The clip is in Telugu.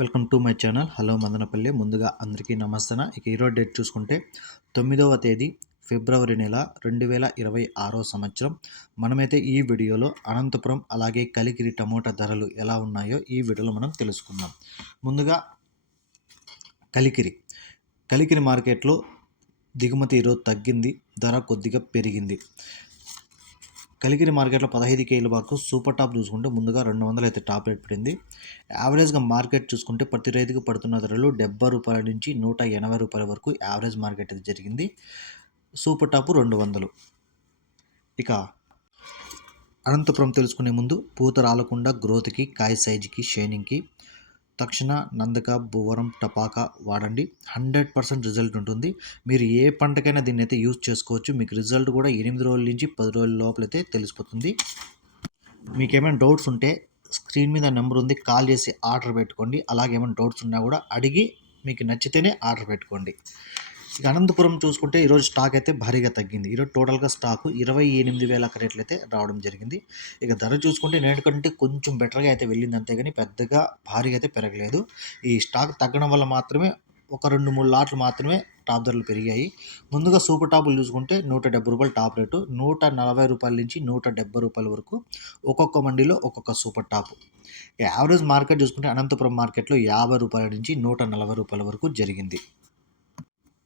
Welcome to my channel. Hello Madanapalle. ముందుగా అందరికీ నమస్తన. ఇక ఈరోజు డేట్ చూసుకుంటే తొమ్మిదవ తేదీ ఫిబ్రవరి నెల రెండు వేల ఇరవై ఆరో సంవత్సరం. మనమైతే ఈ వీడియోలో అనంతపురం అలాగే కలికిరి టమోటా ధరలు ఎలా ఉన్నాయో ఈ వీడియోలో మనం తెలుసుకుందాం. ముందుగా కలికిరి కలికిరి మార్కెట్లో దిగుమతి ఈరోజు తగ్గింది ధర కొద్దిగా పెరిగింది. కలిగిరి మార్కెట్లో పదహైదు కేజీల వరకు సూపర్ టాప్ చూసుకుంటే ముందుగా రెండు వందలు అయితే టాప్ రేట్ పడింది. యావరేజ్గా మార్కెట్ చూసుకుంటే ప్రతి రైతుకు పడుతున్న ధరలు డెబ్బై రూపాయల నుంచి నూట ఎనభై రూపాయల వరకు యావరేజ్ మార్కెట్ అయితే జరిగింది. సూపర్ టాప్ రెండు వందలు. ఇక అనంతపురం తెలుసుకునే ముందు పూత రాలకుండా గ్రోత్కి కాయ సైజుకి షైనింగ్కి తక్షణ నందక భువరం టపాకా వాడండి. హండ్రెడ్ పర్సెంట్ రిజల్ట్ ఉంటుంది. మీరు ఏ పంటకైనా దీన్ని అయితే యూజ్ చేసుకోవచ్చు. మీకు రిజల్ట్ కూడా ఎనిమిది రోజుల నుంచి పది రోజుల లోపలైతే తెలిసిపోతుంది. మీకు ఏమైనా డౌట్స్ ఉంటే స్క్రీన్ మీద నెంబర్ ఉంది. కాల్ చేసి ఆర్డర్ పెట్టుకోండి. అలాగే ఏమైనా డౌట్స్ ఉన్నా కూడా అడిగి మీకు నచ్చితేనే ఆర్డర్ పెట్టుకోండి. ఇక అనంతపురం చూసుకుంటే ఈరోజు స్టాక్ అయితే భారీగా తగ్గింది. ఈరోజు టోటల్గా స్టాకు ఇరవై ఎనిమిది వేల రేట్లు అయితే రావడం జరిగింది. ఇక ధర చూసుకుంటే నేటికంటే కొంచెం బెటర్గా అయితే వెళ్ళింది అంతేగాని పెద్దగా భారీగా అయితే పెరగలేదు. ఈ స్టాక్ తగ్గడం వల్ల మాత్రమే ఒక రెండు మూడు లాట్లు మాత్రమే టాప్ ధరలు పెరిగాయి. ముందుగా సూపర్ టాపులు చూసుకుంటే నూట డెబ్బై రూపాయలు టాప్ రేటు నూట నలభై రూపాయల నుంచి నూట డెబ్బై రూపాయల వరకు ఒక్కొక్క మండీలో ఒక్కొక్క సూపర్ టాప్. యావరేజ్ మార్కెట్ చూసుకుంటే అనంతపురం మార్కెట్లో యాభై రూపాయల నుంచి నూట నలభై రూపాయల వరకు జరిగింది.